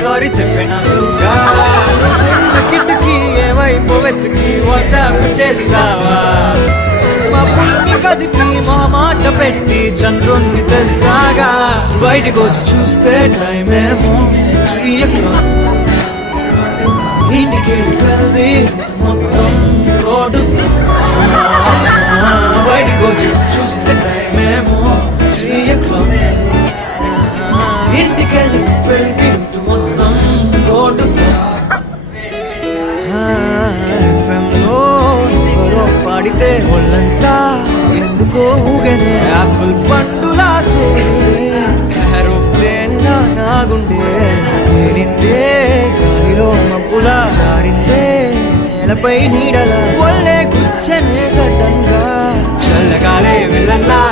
sorry చెప్పిన కిటికీ ఏమైపో వెతికి వాట్సాప్ చేస్తావా మా పుల్ని కదిపి మా మాట పెట్టి చంద్రుణ్ణి తెస్తాగా బయటకు వచ్చి చూస్తే టైం ఏమో 3 o'clock ఇంటికి వెళ్ళి మొత్తం రోడ్డు బయటకు వచ్చి చూస్తే టైం ఏమో 3 o'clock ఇంటికి వెళ్ళి మొత్తం రోడ్డు ఎఫ్ఎంలో ఎవరో పాడితే ఒళ్ళంతా ఎందుకో ఊగనే యాపిల్ పండులా సూర్యుడే ఏరోప్లేన్ లా నాగుండే తేలిందే గాలిలో మబ్బులా జారిందే నేలపై నీడలా ఒళ్ళే కూర్చనే సడన్ గా చల్లగాలే వెళ్ళన్నా